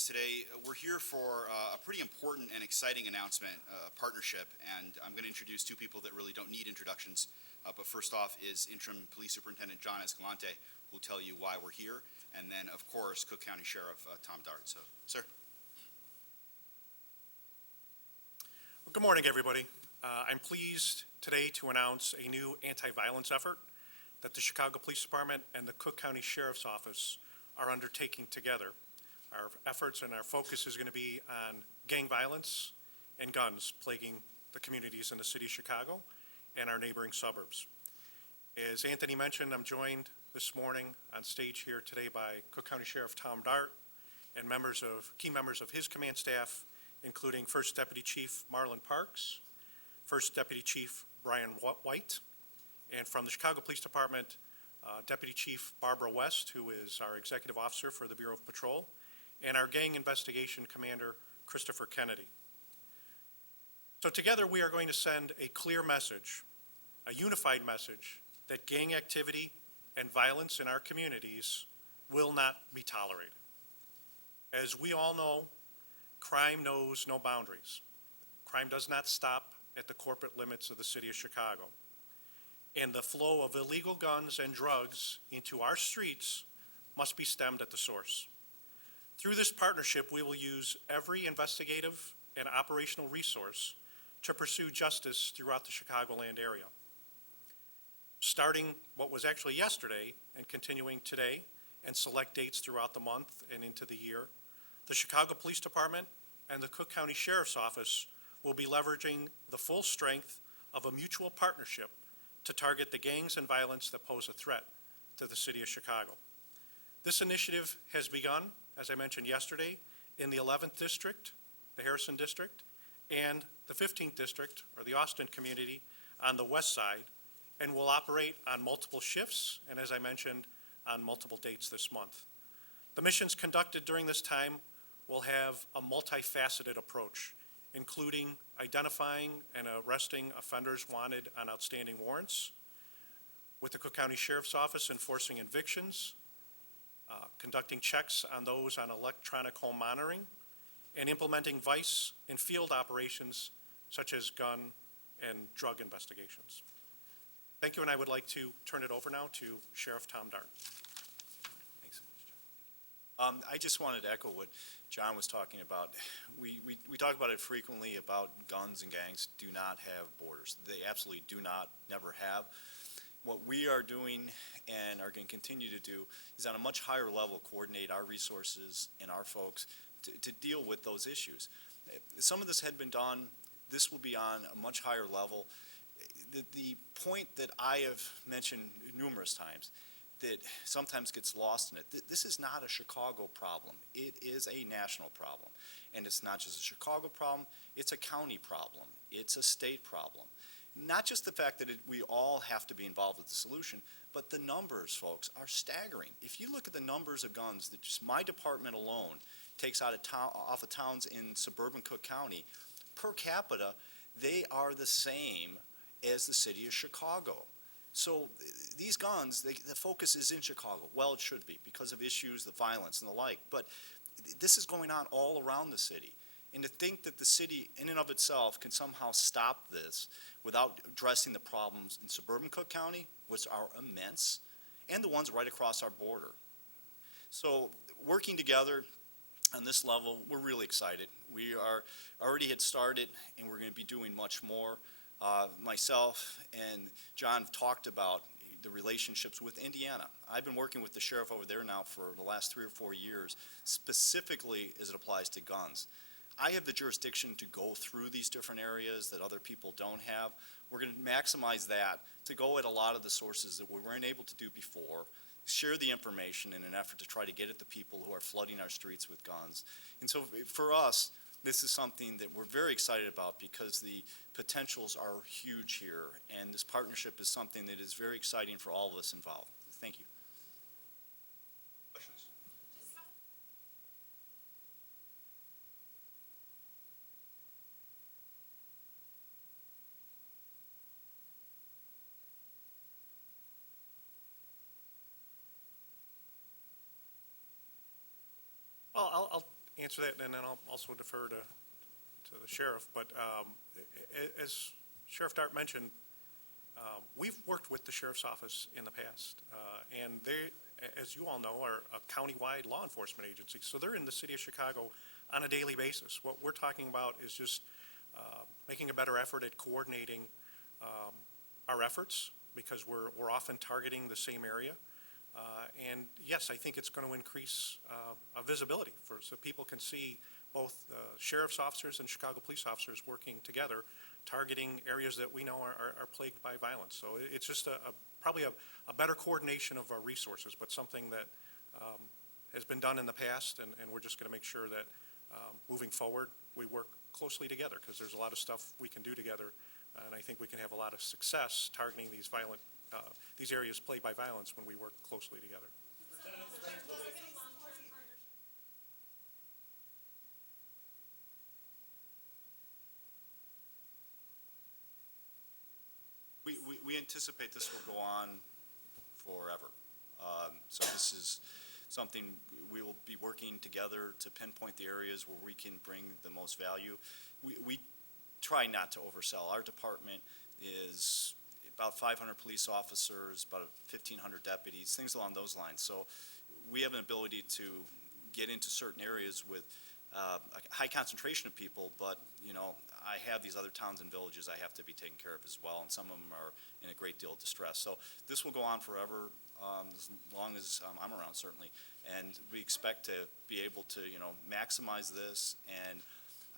us today. We're here for a pretty important and exciting announcement, a partnership, and I'm going to introduce two people that really don't need introductions. But first off is Interim Police Superintendent John Escalante, who will tell you why we're here, and then, of course, Cook County Sheriff Tom Dart. So, sir. Well, good morning, everybody. I'm pleased today to announce a new anti-violence effort that the Chicago Police Department and the Cook County Sheriff's Office are undertaking together. Our efforts and our focus is going to be on gang violence and guns plaguing the communities in the city of Chicago and our neighboring suburbs. As Anthony mentioned, I'm joined this morning on stage here today by Cook County Sheriff Tom Dart and key members of his command staff, including First Deputy Chief Marlon Parks, First Deputy Chief Brian White, and from the Chicago Police Department, Deputy Chief Barbara West, who is our Executive Officer for the Bureau of Patrol, and our Gang Investigation Commander, Christopher Kennedy. So together we are going to send a clear message, a unified message, that gang activity and violence in our communities will not be tolerated. As we all know, crime knows no boundaries. Crime does not stop at the corporate limits of the city of Chicago. And the flow of illegal guns and drugs into our streets must be stemmed at the source. Through this partnership, we will use every investigative and operational resource to pursue justice throughout the Chicagoland area. Starting what was actually yesterday and continuing today and select dates throughout the month and into the year, the Chicago Police Department and the Cook County Sheriff's Office will be leveraging the full strength of a mutual partnership to target the gangs and violence that pose a threat to the city of Chicago. This initiative has begun, as I mentioned yesterday, in the 11th District, the Harrison District, and the 15th District, or the Austin community, on the west side, and will operate on multiple shifts, and as I mentioned, on multiple dates this month. The missions conducted during this time will have a multifaceted approach, including identifying and arresting offenders wanted on outstanding warrants, with the Cook County Sheriff's Office enforcing evictions, conducting checks on those on electronic home monitoring, and implementing vice and field operations such as gun and drug investigations. Thank you, and I would like to turn it over now to Sheriff Tom Dart. Thanks so much, John. I just wanted to echo what John was talking about. We talk about it frequently about guns and gangs do not have borders. They absolutely do not, never have. What we are doing and are going to continue to do is on a much higher level coordinate our resources and our folks to deal with those issues. Some of this had been done. This will be on a much higher level. The point that I have mentioned numerous times that sometimes gets lost in it, this is not a Chicago problem. It is a national problem. And it's not just a Chicago problem, it's a county problem. It's a state problem. Not just the fact that we all have to be involved with the solution, but the numbers, folks, are staggering. If you look at the numbers of guns that just my department alone takes off of towns in suburban Cook County, per capita, they are the same as the city of Chicago. So these guns, the focus is in Chicago. Well, it should be because of issues, the violence and the like. But this is going on all around the city. And to think that the city in and of itself can somehow stop this without addressing the problems in suburban Cook County, which are immense, and the ones right across our border. So working together on this level, we're really excited. We are already had started, and we're going to be doing much more. Myself and John talked about the relationships with Indiana. I've been working with the sheriff over there now for the last 3 or 4 years, specifically as it applies to guns. I have the jurisdiction to go through these different areas that other people don't have. We're going to maximize that to go at a lot of the sources that we weren't able to do before, share the information in an effort to try to get at the people who are flooding our streets with guns. And so for us, this is something that we're very excited about because the potentials are huge here, and this partnership is something that is very exciting for all of us involved. Thank you. Questions? Well, I'll answer that, and then I'll also defer to the sheriff. But as Sheriff Dart mentioned, we've worked with the sheriff's office in the past, and they, as you all know, are a countywide law enforcement agency. So they're in the city of Chicago on a daily basis. What we're talking about is just making a better effort at coordinating our efforts, because we're often targeting the same area. And yes, I think it's going to increase visibility so people can see both sheriff's officers and Chicago police officers working together, targeting areas that we know are plagued by violence. So it's just probably a better coordination of our resources, but something that has been done in the past, and we're just going to make sure that moving forward, we work closely together, because there's a lot of stuff we can do together, and I think we can have a lot of success targeting these areas plagued by violence when we work closely together. We anticipate this will go on forever. So this is something we will be working together to pinpoint the areas where we can bring the most value. We try not to oversell. Our department is about 500 police officers, about 1,500 deputies, things along those lines. So we have an ability to get into certain areas with a high concentration of people, but, you know, I have these other towns and villages I have to be taken care of as well, and some of them are in a great deal of distress. So this will go on forever, as long as I'm around, certainly. And we expect to be able to, you know, maximize this. And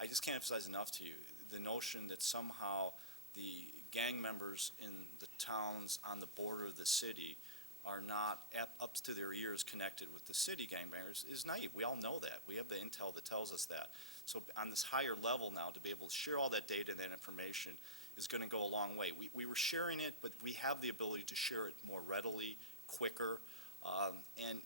I just can't emphasize enough to you the notion that somehow the gang members in the towns on the border of the city are not up to their ears connected with the city gangbangers is naive. We all know that. We have the intel that tells us that. So on this higher level now, to be able to share all that data and that information is going to go a long way. We were sharing it, but we have the ability to share it more readily, quicker. And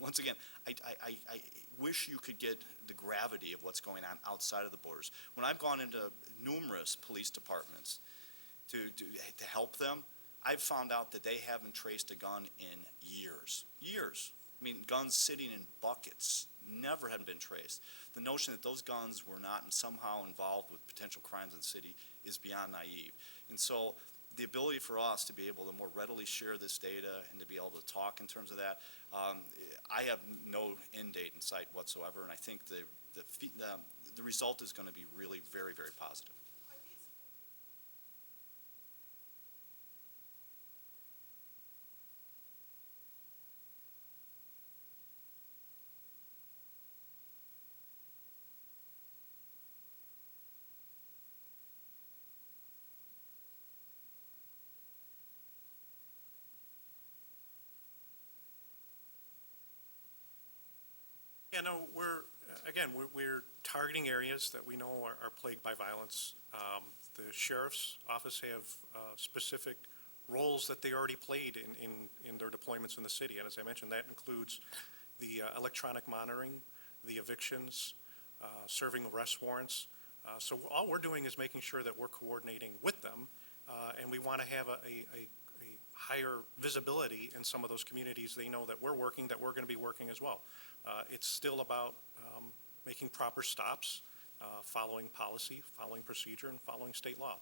once again, I wish you could get the gravity of what's going on outside of the borders. When I've gone into numerous police departments to help them, I've found out that they haven't traced a gun in years. I mean, guns sitting in buckets never had been traced. The notion that those guns were not somehow involved with potential crimes in the city is beyond naive. And so the ability for us to be able to more readily share this data and to be able to talk in terms of that, I have no end date in sight whatsoever, and I think the result is going to be really very, very positive. Yeah, no, we're targeting areas that we know are plagued by violence. The sheriff's office have specific roles that they already played in their deployments in the city. And as I mentioned, that includes the electronic monitoring, the evictions, serving arrest warrants. So all we're doing is making sure that we're coordinating with them, and we want to have a higher visibility in some of those communities. They know that we're working, that we're going to be working as well. It's still about making proper stops, following policy, following procedure, and following state law.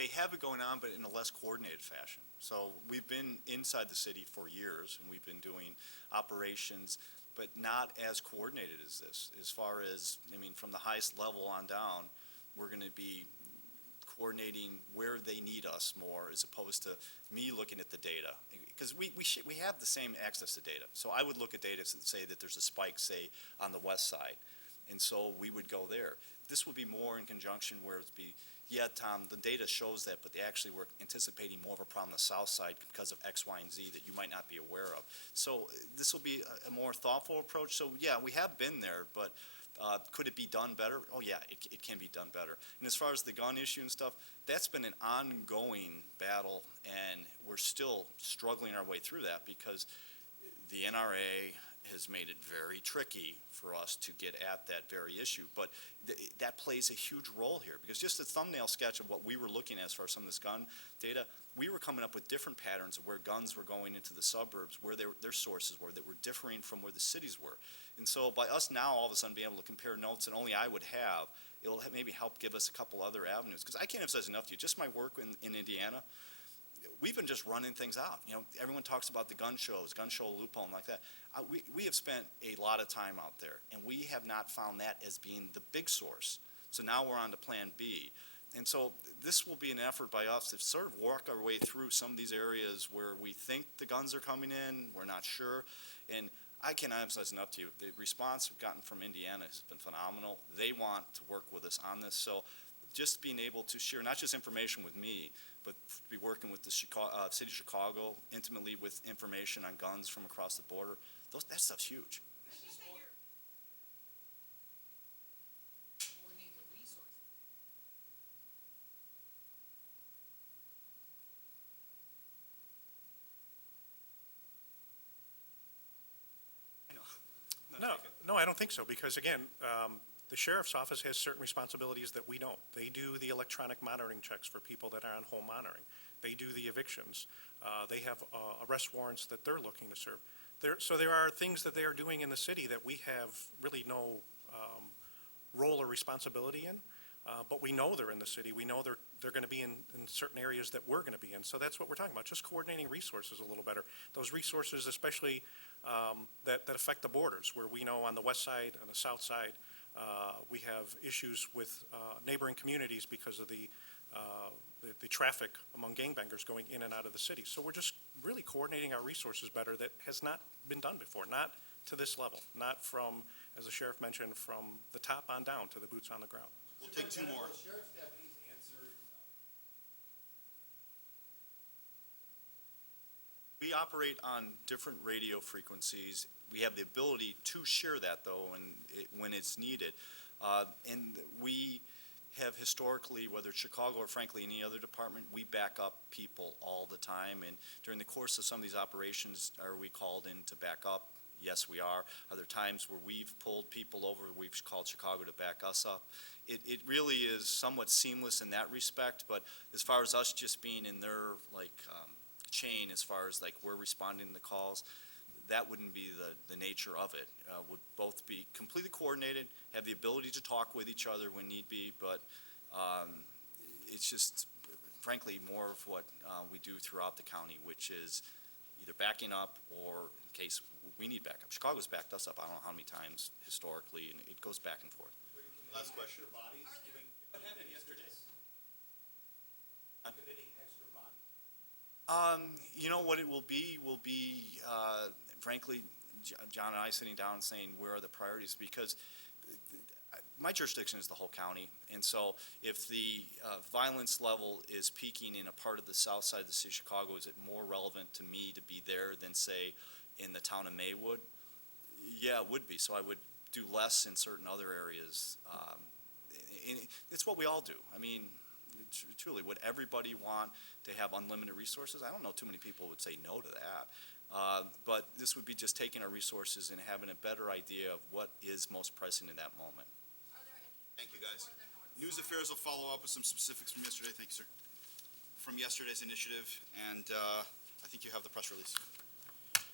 They have it going on, but in a less coordinated fashion. So we've been inside the city for years, and we've been doing operations, but not as coordinated as this. As far as, I mean, from the highest level on down, we're going to be coordinating where they need us more, as opposed to me looking at the data. Because we have the same access to data. So I would look at data and say that there's a spike, say, on the west side. And so we would go there. This would be more in conjunction where it'd be, yeah, Tom, the data shows that, but they actually were anticipating more of a problem on the south side because of X, Y, and Z that you might not be aware of. So this will be a more thoughtful approach. So yeah, we have been there, but Could it be done better? Oh, yeah, it can be done better. And as far as the gun issue and stuff, that's been an ongoing battle, and we're still struggling our way through that because the NRA has made it very tricky for us to get at that very issue. But that plays a huge role here, because just a thumbnail sketch of what we were looking at as far as some of this gun data, we were coming up with different patterns of where guns were going into the suburbs, where their sources were, that were differing from where the cities were. And so by us now all of a sudden being able to compare notes that only I would have, it'll maybe help give us a couple other avenues. Because I can't emphasize enough to you, just my work in Indiana, we've been just running things out. You know, everyone talks about the gun shows, gun show loophole and like that. We have spent a lot of time out there, and we have not found that as being the big source. So now we're on to plan B. And so this will be an effort by us to sort of work our way through some of these areas where we think the guns are coming in, we're not sure. And I cannot emphasize enough to you, the response we've gotten from Indiana has been phenomenal. They want to work with us on this. So just being able to share not just information with me, but be working with the city of Chicago intimately with information on guns from across the border, that stuff's huge. No, I don't think so, because again, the sheriff's office has certain responsibilities that we don't. They do the electronic monitoring checks for people that are on home monitoring. They do the evictions. They have arrest warrants that they're looking to serve. So there are things that they are doing in the city that we have really no role or responsibility in. But we know they're in the city. We know they're going to be in certain areas that we're going to be in. So that's what we're talking about, just coordinating resources a little better. Those resources, especially that affect the borders, where we know on the west side and the south side, we have issues with neighboring communities because of the traffic among gangbangers going in and out of the city. So we're just really coordinating our resources better. That has not been done before, not to this level, not from, as the sheriff mentioned, from the top on down to the boots on the ground. We'll take two more. Sheriff's deputies answered. We operate on different radio frequencies. We have the ability to share that, though, when it's needed. And we have historically, whether it's Chicago or frankly any other department, we back up people all the time. And during the course of some of these operations, are we called in to back up? Yes, we are. Are there times where we've pulled people over, we've called Chicago to back us up? It really is somewhat seamless in that respect, but as far as us just being in their chain, as far as we're responding to the calls, that wouldn't be the nature of it. Would both be completely coordinated, have the ability to talk with each other when need be, but it's just frankly more of what we do throughout the county, which is either backing up or in case we need backup. Chicago's backed us up I don't know how many times historically, and it goes back and forth. Last question. What happened yesterday? Any extra bodies? You know what it will be frankly, John and I sitting down and saying, where are the priorities? Because my jurisdiction is the whole county, and so if the violence level is peaking in a part of the south side of the city of Chicago, is it more relevant to me to be there than, say, in the town of Maywood? Yeah, it would be. So I would do less in certain other areas. And it's what we all do. I mean, truly, would everybody want to have unlimited resources? I don't know too many people would say no to that. But this would be just taking our resources and having a better idea of what is most pressing in that moment. Thank you, guys. News Affairs will follow up with some specifics from yesterday. Thank you, sir. From yesterday's initiative, and I think you have the press release.